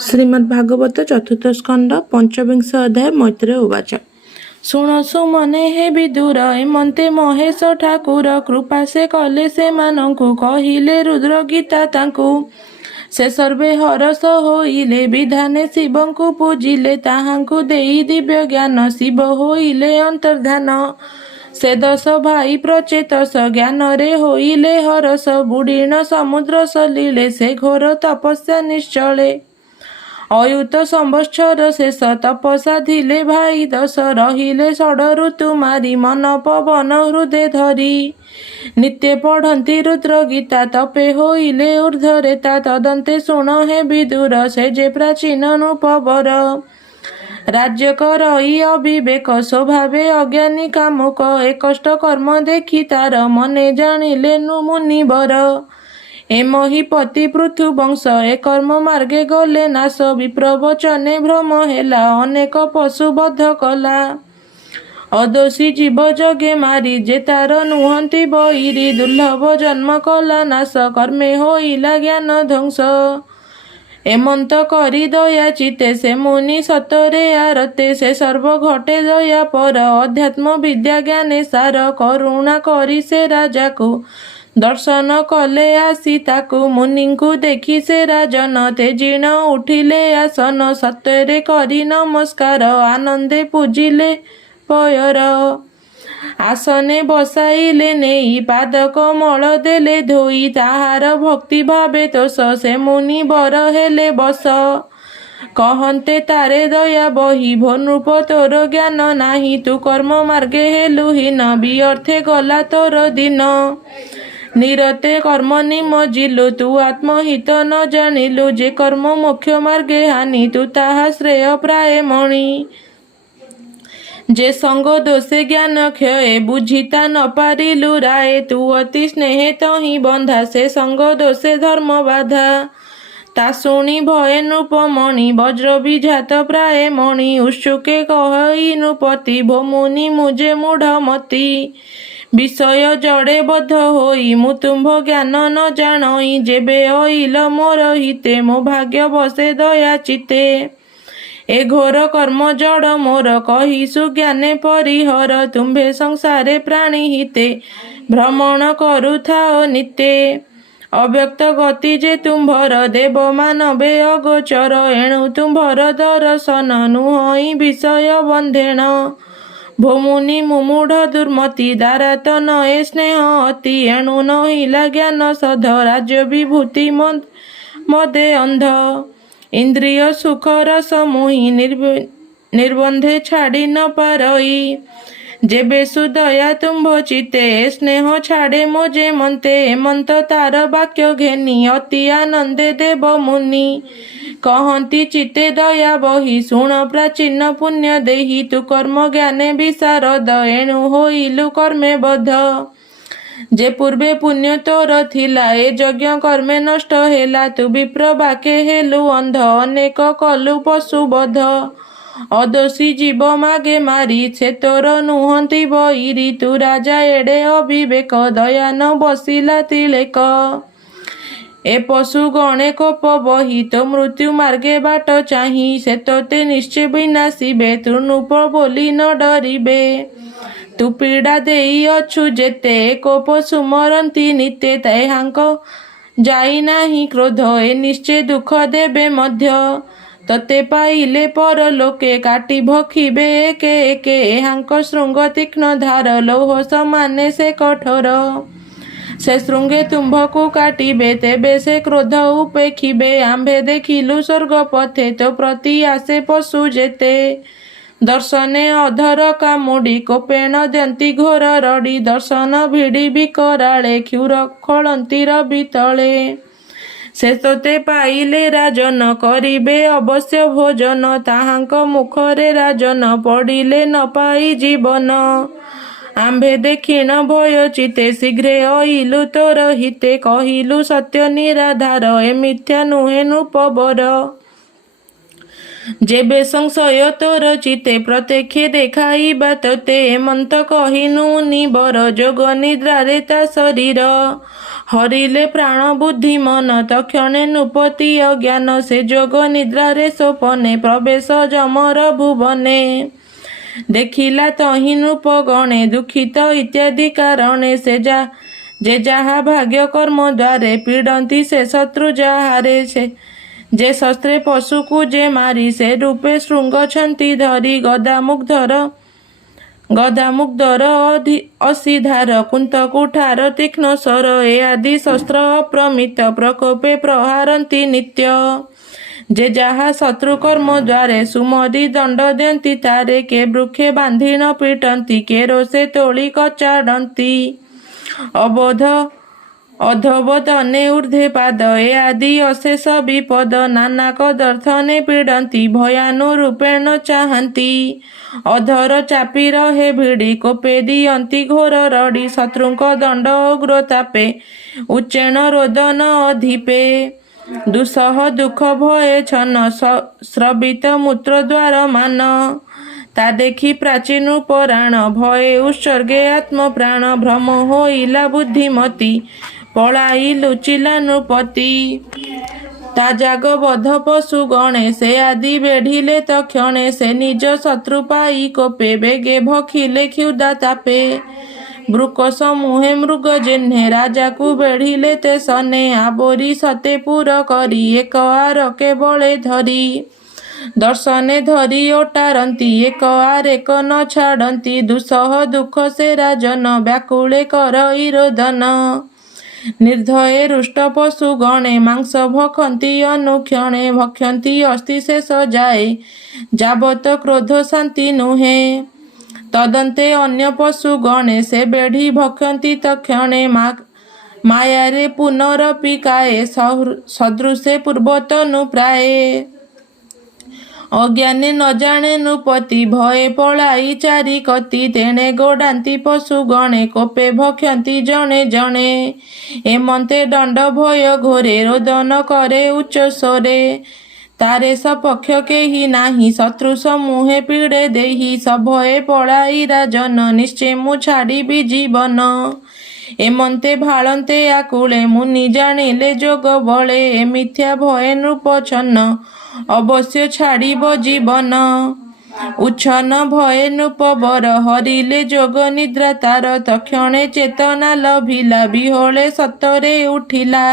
श्रीमद्भागवत चतुर्थ स्कंद पंचविंश अध्याय मैत्रेय उवाच। शुण सुमने हे विदुर एमंते महेश ठाकुर कृपा से कले से मानंकु कहिले रुद्र गीता तांकु से सर्वे हरस होइले विधाने शिवंकु पूजिले ताहांकु देई दिव्य ज्ञान शिव होइले अंतर्धान से दश भाई प्रचेतस ज्ञान रे होइले हरस बुढ़ीण समुद्र सलिले से घोर तपस्या निश्चले अयुत संवत्सर शेष तपसा धिले भाई दश रहिले षड ऋतु मारी मन पवन हृदय धरी नित्य पढ़ंती रुद्र गीता तपे होइले ऊर्ध्वरेता तदंते शुण हे विदुर से जे प्राचीन नुपवर राज्य करई अविवेक स्वभावे अज्ञानी कामुक ए कष्ट कर्म देखी तार मने जानिले नु मुनिवर एमहि पति पृथु वंश ए कर्म मार्गे गले नाश विप्रवचने भ्रम हेला अनेक पशु बध कला अदोषी जीव जगे मारी जे तार नुहंती बईरी दुर्लभ जन्म कला नाश कर्मे होइला ज्ञान ध्वंस एमंत करी दया चिते से मुनि सतरे आरते से सर्व घटे दया पर अध्यात्म विद्या ज्ञाने सार करुणा करी से राजा को दर्शन कले आसी ताकु मुनिंकु देखी से राजन तेजिण उठिले आसन सत्वरे करी नमस्कार आनंदे पूजिले पयर आसने बसाइले नेई पाद कमल देले धोई ताहार भक्ति भावे तोष से मुनि बर हेले बस कहन्ते तारे दया बही भनृप तोर ज्ञान नाही तू कर्म मार्गे हेलु हीन व्यर्थे गला तोर दिन निरते कर्म निमजिलु तू आत्महित न जानिलु जे कर्म मोक्ष मार्गे हानि तू ताहा श्रेय प्राय मणि जे संग दोषे ज्ञान क्षय बुझिता न पारिलु राय तू अति स्नेहे तहि बंधा से संग दोषे धर्म बाधा ता शुणी भये नृपमणि वज्र विझात प्राय मणि उत्सुके कहई नृपति भो मुनि मुझे मूढ़मति विषय जड़े बद्ध होई मुतुंभ ज्ञान न जानई जेबे अइल मोर हिते मो भाग्य बसे दया चिते ए घोर कर्म जड़ मोर कही सुज्ञाने परिहर तुम्भे संसारे प्राणी हिते भ्रमण करुथाओ नित्ये अव्यक्त गति जे तुम्भर देव मानवे अगोचर एणु तुम्भर दर्शन नुहई विषय बंधेण भोमुनि मुमूढ़ दुर्मति दारात नए स्नेह अति एणु नहिला ज्ञान सध राज्य विभूति मदे अंध इंद्रिय सुख रस मुहि निर्बंधे छाड़ी न पारई जेबे सुदया तुम्भ चिते स्नेह छाड़े मोजे मंते हेमंत तार वाक्य घेनी अति आनंदे देव मुनि कहंती चिते दया बही शुण प्राचीन पुण्य देही तू कर्म ज्ञाने विशारद एणु होइलु कर्मे बद्ध जे पूर्वे पुण्य तोर थिला ए यज्ञ कर्मे नष्ट हेला तू विप्र बाके हेलु अंध अनेक कलु पशु बध अदोषी जीव मागे मारी से तोर नुहंती बईरी तू राजा एडे अविवेक दया न बसिला तिलेक ए पशु गणे कोप बही तो मृत्यु मार्गे बाट चाही से तोते निश्चय विनाशिबे तू नृप बोली न डरिबे तू पीड़ा देई अछु जेते कोप सुमरंती नित्य तेहांक जाई नाही क्रोध ए निश्चय दुख देबे मध्य तते पाइले पर लोके काटी भखिबे एके एके एहांक शृंग तीक्ष्ण धार लौह समाने से कठोर से श्रृंगे तुम्भकु काटिबे तेबे से क्रोध उपेक्षिबे आंभे देखिलु स्वर्ग पथे तो प्रति आसे पशु जेते दर्शने अधर कामुडी कोपेण दंती घोर रड़ी दर्शन भिड़ी विकराळे क्षुर खळंती रवि तळे से तोते पाइले राजन करिबे अवश्य भोजन ताहांक मुखरे राजन पड़िले न पाई जीवन आंभे देखिण भय चिते शीघ्रे अइलु तोर हिते कहिलु सत्य निराधार ए मिथ्या नुहे नृपवर ଯେବେ ସଂଶୟ ତୋର ଚିତେ ପ୍ରତ୍ୟକ୍ଷେ ଦେଖାଇବା ତୋତେ ଏମନ୍ତ କହିନୁ ନିବର ଯୋଗ ନିଦ୍ରାରେ ତା ଶରୀର ହରିଲେ ପ୍ରାଣ ବୁଦ୍ଧି ମନ ତକ୍ଷଣେ ନୃପତି ଅଜ୍ଞାନ ସେ ଯୋଗ ନିଦ୍ରାରେ ସୋପନେ ପ୍ରବେଶ ଯମର ଭୁବନେ ଦେଖିଲା ତହିଁ ନୃପ ଗଣେ ଦୁଃଖିତ ଇତ୍ୟାଦି କାରଣେ ଯେ ଯାହା ଭାଗ୍ୟ କର୍ମ ଦ୍ୱାରେ ପୀଡ଼ନ୍ତି ସେ ଶତ୍ରୁ ଯାହାରେ ସେ ଯେ ଶସ୍ତ୍ରେ ପଶୁକୁ ଯେ ମାରି ସେ ରୂପେ ଶୃଙ୍ଗ ଧରି ଗଦାମୁଗ୍ଧର ଅସିଧାର କୁନ୍ତ କୁଠାର ତୀକ୍ଷ୍ଣ ସ୍ୱର ଏ ଆଦି ଶସ୍ତ୍ର ଅପ୍ରମିତ ପ୍ରକୋପେ ପ୍ରହାରନ୍ତି ନିତ୍ୟ ଯେ ଯାହା ଶତ୍ରୁ କର୍ମ ଦ୍ୱାରେ ସୁମଦି ଦଣ୍ଡ ଦିଅନ୍ତି ତାରେ କେ ବୃକ୍ଷେ ବାନ୍ଧି ନ ପିଟନ୍ତି କେ ରୋଷେ ତୋଳି କଚାଡ଼ନ୍ତି ଅଧୋବଦନେ ଊର୍ଦ୍ଧ୍ୱେ ପାଦ ଏ ଆଦି ଅଶେଷ ବିପଦ ନାନା କଦର୍ଥନେ ପୀଡ଼ନ୍ତି ଭୟାନୁରୂପେଣ ଚାହାନ୍ତି ଅଧର ଚାପି ରହେ ଭିଡ଼ି କୋପେ ଦିଅନ୍ତି ଘୋର ରଡ଼ି ଶତ୍ରୁଙ୍କ ଦଣ୍ଡ ଉଗ୍ର ତାପେ ଉଚ୍ଚେଣ ରୋଦନ ଅଧିପେ ଦୁଃସହ ଦୁଃଖ ଭୟେ ଛନ ସ୍ରବିତ ମୂତ୍ର ଦ୍ୱାର ମାନ ତା ଦେଖି ପ୍ରାଚୀନ ପରାଣ ଭୟେ ଉତ୍ସର୍ଗେ ଆତ୍ମପ୍ରାଣ ଭ୍ରମ ହୋଇଲା ବୁଦ୍ଧିମତୀ ପଳାଇ ଲୁଚିଲା ନୃପତି ତା ଜାଗବଦ୍ଧ ପଶୁ ଗଣେ ସେ ଆଦି ବେଢ଼ିଲେ ତକ୍ଷଣେ ସେ ନିଜ ଶତ୍ରୁ ପାଇ କୋପେ ବେଗେ ଭଖିଲେ କ୍ଷୁଧା ତାପେ ବୃକ ସମୂହେ ମୃଗ ଜେହ୍ନେ ରାଜାକୁ ବେଢ଼ିଲେ ତେ ସନେ ଆବୋରି ସତେ ପୁର କରି ଏକ ଆରକେ ବଳେ ଧରି ଦର୍ଶନେ ଧରି ଓଟାରନ୍ତି ଏକ ଆରେକ ନ ଛାଡ଼ନ୍ତି ଦୁଃସହ ଦୁଃଖ ସେ ରାଜନ ବ୍ୟାକୁଳେ କରଇ ରୋଦନ ନିର୍ଦ୍ଦୟେ ରୁଷ୍ଟ ପଶୁ ଗଣେ ମାଂସ ଭକ୍ଷନ୍ତି ଅନୁକ୍ଷଣେ ଭକ୍ଷନ୍ତି ଅସ୍ଥି ଶେଷ ଯାଏ ଯାବତ କ୍ରୋଧ ଶାନ୍ତି ନୁହେଁ ତଦନ୍ତେ ଅନ୍ୟ ପଶୁ ଗଣେ ସେ ବେଢ଼ି ଭକ୍ଷନ୍ତି ତକ୍ଷଣେ ମାୟାରେ ପୁନରପି କାଏ ସଦୃଶେ ପୂର୍ବତନୁ ପ୍ରାୟେ ଅଜ୍ଞାନେ ନ ଜାଣେ ନୃପତି ଭୟେ ପଳାଇ ଚାରି କତି ତେଣେ ଗୋଡ଼ାନ୍ତି ପଶୁ ଗଣେ କୋପେ ଭକ୍ଷନ୍ତି ଜଣେ ଜଣେ ଏମନ୍ତେ ଦଣ୍ଡ ଭୟ ଘୋରେ ରୋଦନ କରେ ଉଚ୍ଚ ସ୍ୱରେ ତାରେ ସପକ୍ଷ କେହି ନାହିଁ ଶତ୍ରୁ ସମୂହେ ପୀଡ଼େ ଦେହି ସଭୟେ ପଳାଇ ରାଜନ ନିଶ୍ଚେ ମୁଁ ଛାଡ଼ିବି ଜୀବନ ଏମନ୍ତେ ଭାଳନ୍ତେ ଆକୁଳେ ମୁନି ଜାଣିଲେ ଯୋଗ ବଳେ ଏ ମିଥ୍ୟା ଭୟେ ନୃପ ଛନ୍ନ ଅବଶ୍ୟ ଛାଡ଼ିବ ଜୀବନ ଉଚ୍ଛନ୍ନ ଭୟେ ନୃପବର ହରିଲେ ଯୋଗ ନିଦ୍ରା ତାର ତକ୍ଷଣେ ଚେତନା ଲଭିଲା ବିହଳେ ସତରେ ଉଠିଲା।